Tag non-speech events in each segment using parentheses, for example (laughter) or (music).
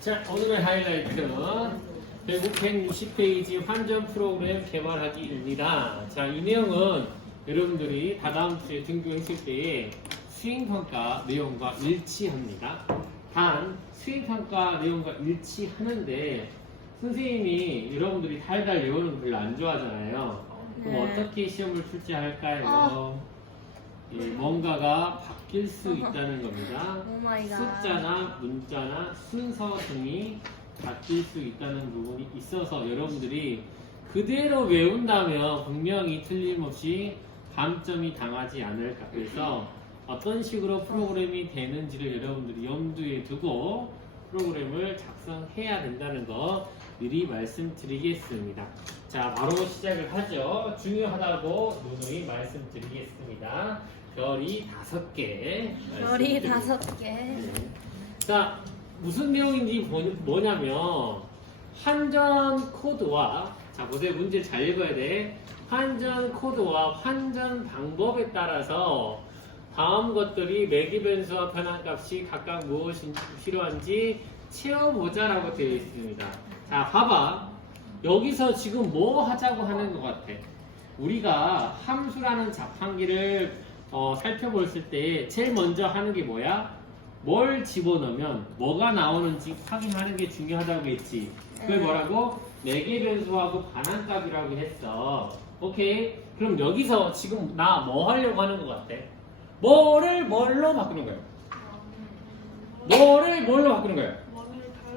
자, 오늘의 하이라이트는 160페이지 환전 프로그램 개발하기입니다. 자, 이 내용은 여러분들이 다다음 주에 등교했을 때의 수행평가 내용과 일치합니다. 단, 수행평가 내용과 일치하는데 선생님이 여러분들이 달달 외우는 걸 별로 안 좋아하잖아요. 그럼 네. 어떻게 시험을 출제할까요? 아. 예, 뭔가가 바뀔 수 있다는 겁니다. 오 마이 갓. 숫자나 문자나 순서 등이 바뀔 수 있다는 부분이 있어서 여러분들이 그대로 외운다면 분명히 틀림없이 감점이 당하지 않을까 그래서 어떤 식으로 프로그램이 되는지를 여러분들이 염두에 두고 프로그램을 작성해야 된다는 거 미리 말씀드리겠습니다. 자, 바로 시작을 하죠. 중요하다고 누누이 말씀드리겠습니다. 별이 다섯 개. 별이 말씀드리겠습니다. 다섯 개. 네. 자, 무슨 내용인지 뭐- 뭐냐면 환전 코드와 자 보세요 문제 잘 읽어야 돼. 환전 코드와 환전 방법에 따라서 다음 것들이 매기 변수와 변환 값이 각각 무엇이 필요한지 채워보자라고 되어 있습니다. 자, 봐봐. 여기서 지금 뭐 하자고 하는 것 같아? 우리가 함수라는 자판기를 어, 살펴봤을 때 제일 먼저 하는 게 뭐야? 뭘 집어넣으면 뭐가 나오는지 확인하는 게 중요하다고 했지. 그걸 네. 뭐라고? 매개 변수하고 반환값이라고 했어. 오케이. 그럼 여기서 지금 나 뭐 하려고 하는 것 같아? 뭐를 뭘로 바꾸는 거야? 뭐를 뭘로 바꾸는 거야?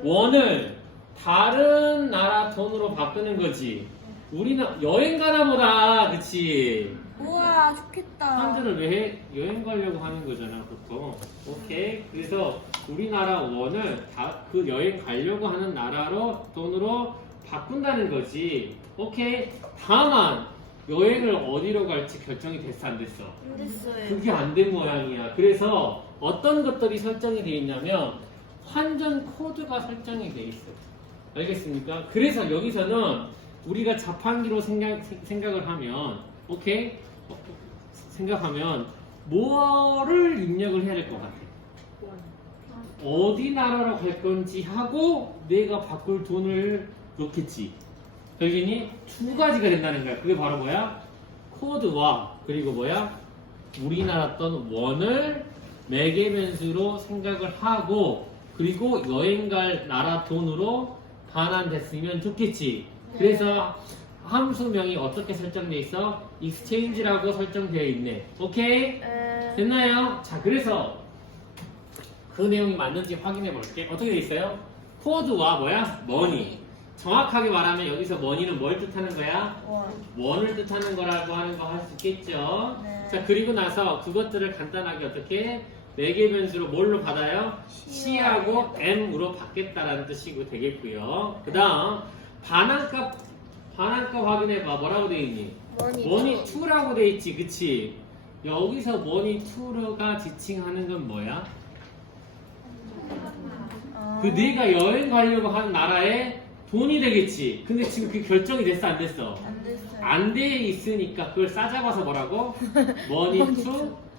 원을 다른 나라 돈으로 바꾸는 거지. 우리는 여행 가나 보다, 그치? 우와 좋겠다. 환전을 왜 해? 여행 가려고 하는 거잖아, 보통. 오케이. 그래서 우리나라 원을 다 그 여행 가려고 하는 나라로 돈으로 바꾼다는 거지. 오케이. 다만 여행을 어디로 갈지 결정이 됐어, 안 됐어? 안 됐어요. 그게 안 된 모양이야. 그래서 어떤 것들이 설정이 되어 있냐면 환전 코드가 설정이 되어 있어. 알겠습니까? 그래서 여기서는 우리가 자판기로 생각, 생각을 하면 오케이? 어, 생각하면 뭐를 입력을 해야 될 것 같아? 어디 나라로 갈 건지 하고 내가 바꿀 돈을 넣겠지. 여기니 두 가지가 된다는 거야. 그게 바로 뭐야? 코드와 그리고 뭐야? 우리나라 돈 원을 매개 변수로 생각을 하고 그리고 여행 갈 나라 돈으로 반환됐으면 좋겠지. 그래서 함수명이 어떻게 설정돼 있어? exchange라고 설정되어 있네. 오케이? 에... 됐나요? 자, 그래서 그 내용이 맞는지 확인해 볼게. 어떻게 돼 있어요? 코드와 뭐야? 머니. 정확하게 말하면 여기서 머니는 뭘 뜻하는 거야? 원. 원을 뜻하는 거라고 하는 거 할 수 있겠죠? 네. 자, 그리고 나서 그것들을 간단하게 어떻게 매개 변수로 뭘로 받아요? C하고 M으로 받겠다라는 뜻이고 되겠고요. 그 다음, 반환값, 반환값 확인해봐. 뭐라고 돼 있니? 머니. 머니 2라고 돼 있지, 그치? 여기서 머니 2가 지칭하는 건 뭐야? 어. 그 네가 여행 가려고 한 나라에 돈이 되겠지. 근데 지금 그 결정이 됐어, 안 됐어? 안 됐어요. 안 돼 있으니까 그걸 싸잡아서 뭐라고? (laughs) 머니 2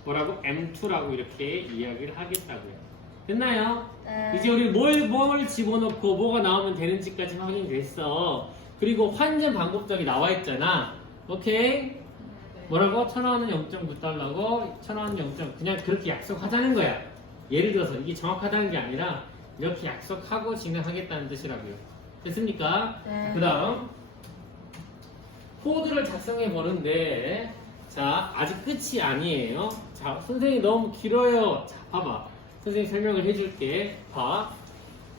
뭐라고? M2라고 이렇게 이야기를 하겠다고요. 됐나요? 네. 이제 우리 뭘, 뭘 집어넣고 뭐가 나오면 되는지까지 확인됐어. 그리고 환전 방법적이 나와 있잖아. 오케이? 뭐라고? 천원은 0.9달러고, 천원은 0. 그냥 그렇게 약속하자는 거야. 예를 들어서 이게 정확하다는 게 아니라 이렇게 약속하고 진행하겠다는 뜻이라고요. 됐습니까? 네. 그 다음, 코드를 작성해 보는데, 자, 아직 끝이 아니에요. 자, 선생님 너무 길어요. 자, 봐봐. 선생님 설명을 해줄게. 봐.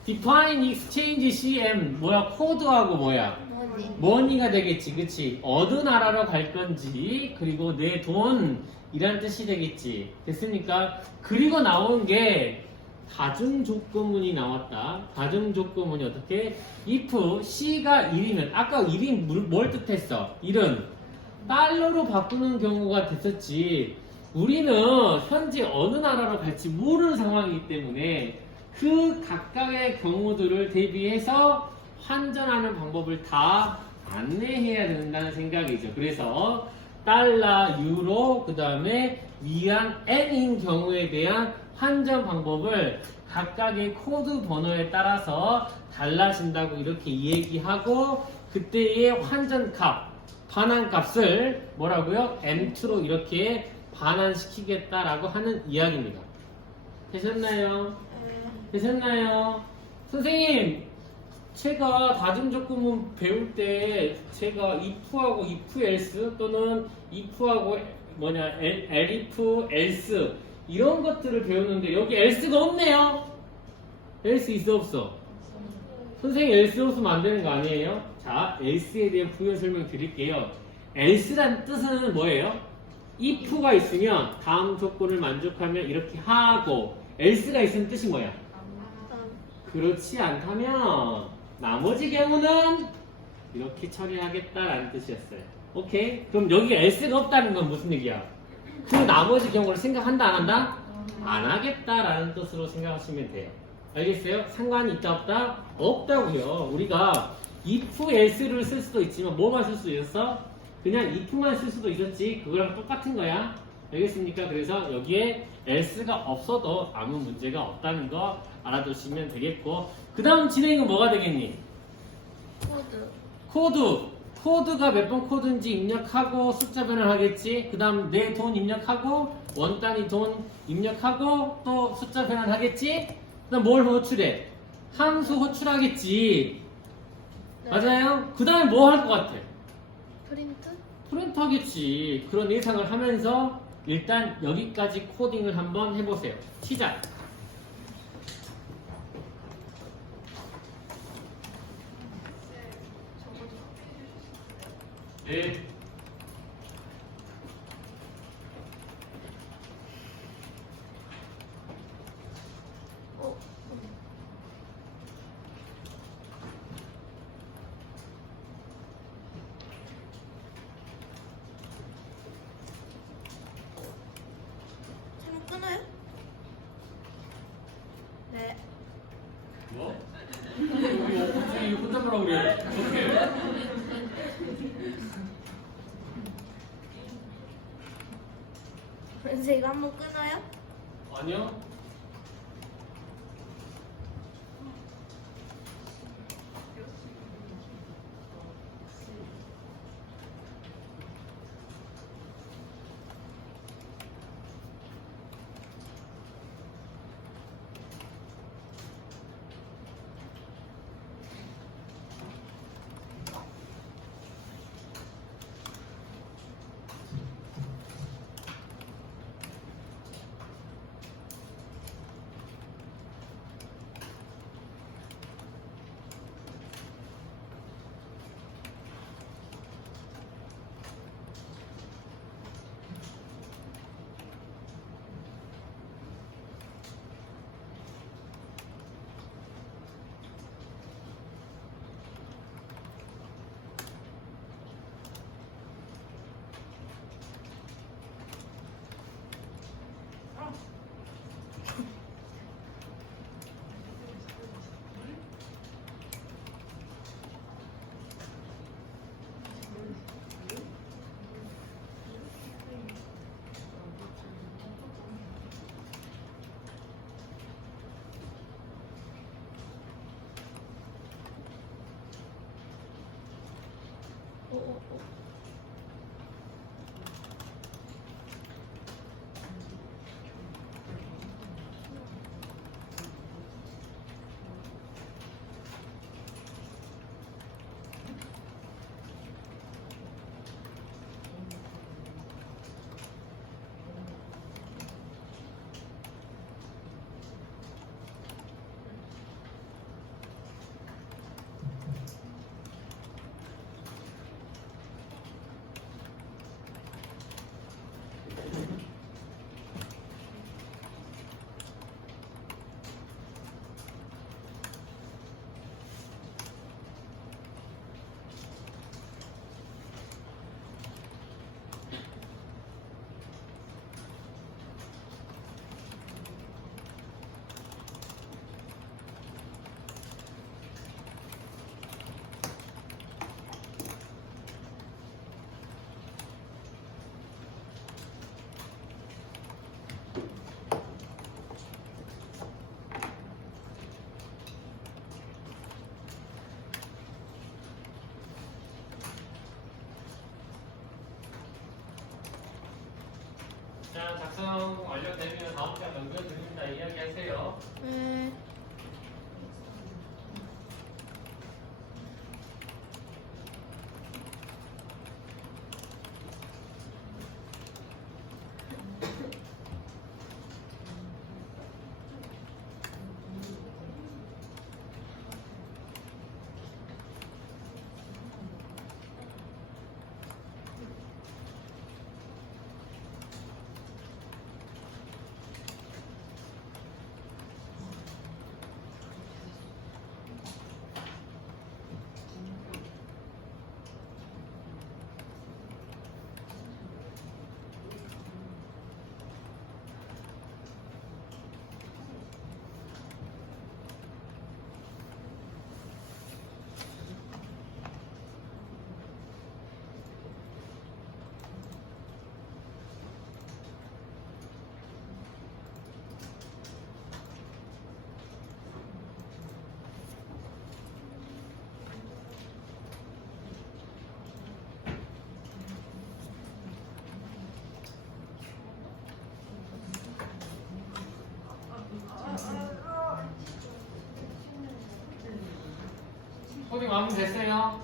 Define exchange CM. 뭐야? 코드하고 뭐야? 머니. 머니가 되겠지, 그치? 어느 나라로 갈 건지, 그리고 내 돈, 이란 뜻이 되겠지. 됐습니까? 그리고 나온 게, 가중조건문이 나왔다. 가중조건문이 어떻게? if C가 1이면, 아까 1이 뭘 뜻했어? 1은 달러로 바꾸는 경우가 됐었지. 우리는 현재 어느 나라로 갈지 모르는 상황이기 때문에 그 각각의 경우들을 대비해서 환전하는 방법을 다 안내해야 된다는 생각이죠. 그래서 달러, 유로, 그 다음에 위안, 엔인 경우에 대한 환전 방법을 각각의 코드 번호에 따라서 달라진다고 이렇게 얘기하고 그때의 환전 값, 반환 값을 뭐라고요? M2로 이렇게 반환시키겠다라고 하는 이야기입니다. 되셨나요? 되셨나요? 선생님, 제가 다중조건문 배울 때 제가 if하고 if else 또는 if하고 뭐냐 el- elif else 이런 것들을 배우는데 여기 else가 없네요. else 있어 없어? 선생님 else 없으면 안 되는 거 아니에요? 자, else에 대한 부연 설명 드릴게요. else란 뜻은 뭐예요? if가 있으면 다음 조건을 만족하면 이렇게 하고 else가 있으면 뜻이 뭐야? 그렇지 않다면 나머지 경우는 이렇게 처리하겠다라는 뜻이었어요. 오케이? 그럼 여기 else가 없다는 건 무슨 얘기야? 그 나머지 경우를 생각한다 안 한다? 안 하겠다라는 뜻으로 생각하시면 돼요. 알겠어요? 상관이 있다 없다? 없다고요. 우리가 if else를 쓸 수도 있지만 뭐만 쓸 수 있었어? 그냥 if만 쓸 수도 있었지. 그거랑 똑같은 거야. 알겠습니까? 그래서 여기에 else가 없어도 아무 문제가 없다는 거 알아두시면 되겠고 그 다음 진행은 뭐가 되겠니? 코드. 코드 코드가 몇 번 코드인지 입력하고 숫자 변환하겠지 그 다음 내 돈 입력하고 원 단위 돈 입력하고 또 숫자 변환하겠지 그 다음 뭘 호출해 함수 호출하겠지 네. 맞아요? 그 다음에 뭐 할 것 같아? 프린트? 프린트 하겠지 그런 예상을 하면서 일단 여기까지 코딩을 한번 해보세요. 시작. 네. 어. 잠깐 끊어요? 네. 뭐? 우리 보라고 그래 어떻게 oh, oh. oh. 자, 작성 완료되면 다음 장 넘겨드립니다. 이야기하세요. 네. 코딩 완료됐어요?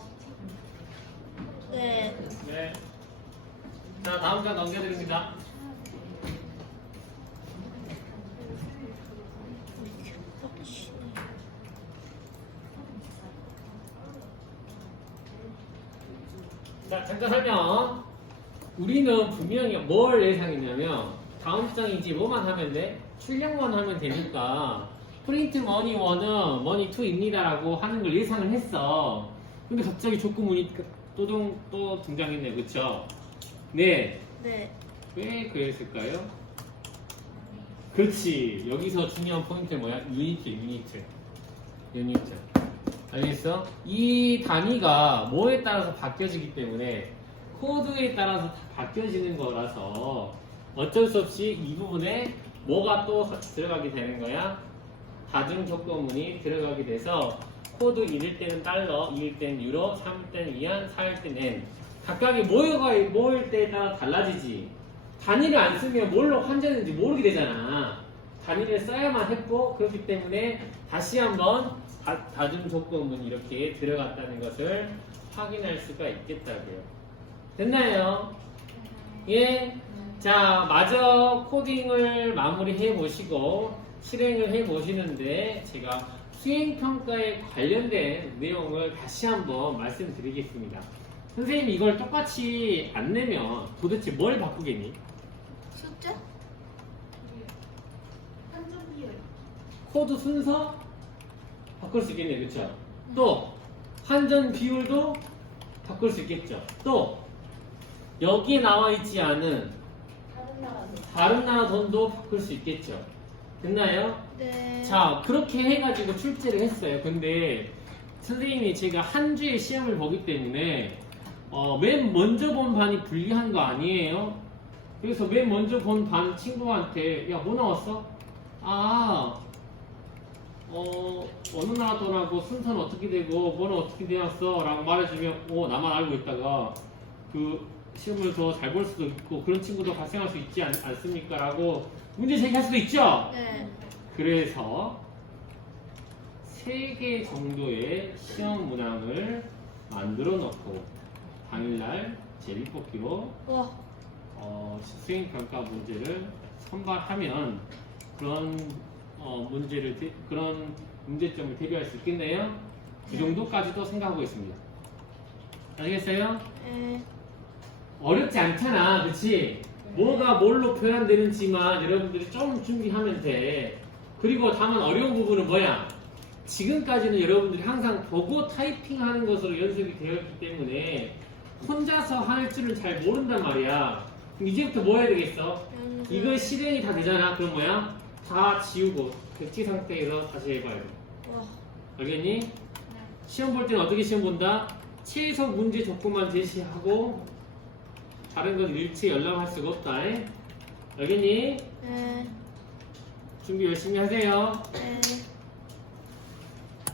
네. 네. 자, 다음 장 넘겨드립니다. 자, 잠깐 설명. 우리는 분명히 뭘 예상했냐면 다음 장이지 뭐만 하면 돼? 출력만 하면 되니까 프린트 머니 1은 머니 2입니다라고 하는 걸 예상을 했어. 근데 갑자기 족구문이 또동 또 등장했네, 그쵸? 네, 네. 왜 그랬을까요? 그렇지. 여기서 중요한 포인트 뭐야? 유니트, 유니트. 유니트. 알겠어? 이 단위가 뭐에 따라서 바뀌어지기 때문에 코드에 따라서 다 바뀌어지는 거라서 어쩔 수 없이 이 부분에 뭐가 또 들어가게 되는 거야? 다중 조건문이 들어가게 돼서 코드 1일 때는 달러, 2일 때는 유로, 3일 때는 위안, 4일 때는 엔. 각각의 모여가 모일 때에 따라 달라지지. 단위를 안 쓰면 뭘로 환전인지 모르게 되잖아. 단위를 써야만 했고 그렇기 때문에 다시 한번 다, 다중 조건문이 이렇게 들어갔다는 것을 확인할 수가 있겠다고요. 됐나요? 예. 자, 마저 코딩을 마무리해 보시고 실행을 해 보시는데 제가 수행 평가에 관련된 내용을 다시 한번 말씀드리겠습니다. 선생님 이걸 똑같이 안 내면 도대체 뭘 바꾸겠니? 숫자? 코드 순서 바꿀 수 있겠네요. 그쵸? 또 환전 비율도 바꿀 수 있겠죠. 또 여기에 나와 있지 않은 다른 나라 돈도 바꿀 수 있겠죠. 됐나요? 네. 자, 그렇게 해가지고 출제를 했어요. 근데 선생님이 제가 한 주의 시험을 보기 때문에 어, 맨 먼저 본 반이 불리한 거 아니에요? 그래서 맨 먼저 본 반 친구한테 야, 뭐 나왔어? 아, 어, 어느 나라 돈하고 순서는 어떻게 되고 뭐는 어떻게 되었어? 라고 말해주면 오, 나만 알고 있다가 그 시험을 더 잘 볼 수도 있고 그런 친구도 발생할 수 있지 않, 않습니까? 라고 문제 제기할 수도 있죠? 네. 그래서 세 개 정도의 시험 문항을 만들어 놓고 당일날 제비뽑기로 와. 어, 수행 평가 문제를 선발하면 그런 어, 문제를 대- 그런 문제점을 대비할 수 있겠네요. 그 정도까지도 생각하고 있습니다. 아시겠어요? 네. 어렵지 않잖아, 그치? 뭐가 뭘로 표현되는지만 여러분들이 좀 준비하면 돼. 그리고 다만 어려운 부분은 뭐야? 지금까지는 여러분들이 항상 보고 타이핑하는 것으로 연습이 되어 있기 때문에 혼자서 할 줄은 잘 모른단 말이야. 그럼 이제부터 뭐 해야 되겠어? 이거 실행이 다 되잖아. 그럼 뭐야? 다 지우고 백지 상태에서 다시. 와. 알겠니? 시험 볼 때는 어떻게 시험 본다? 최소 문제 조건만 제시하고 다른 건 일체 연락할 수가 없다. 에? 알겠니? 네. 준비 열심히 하세요. 네.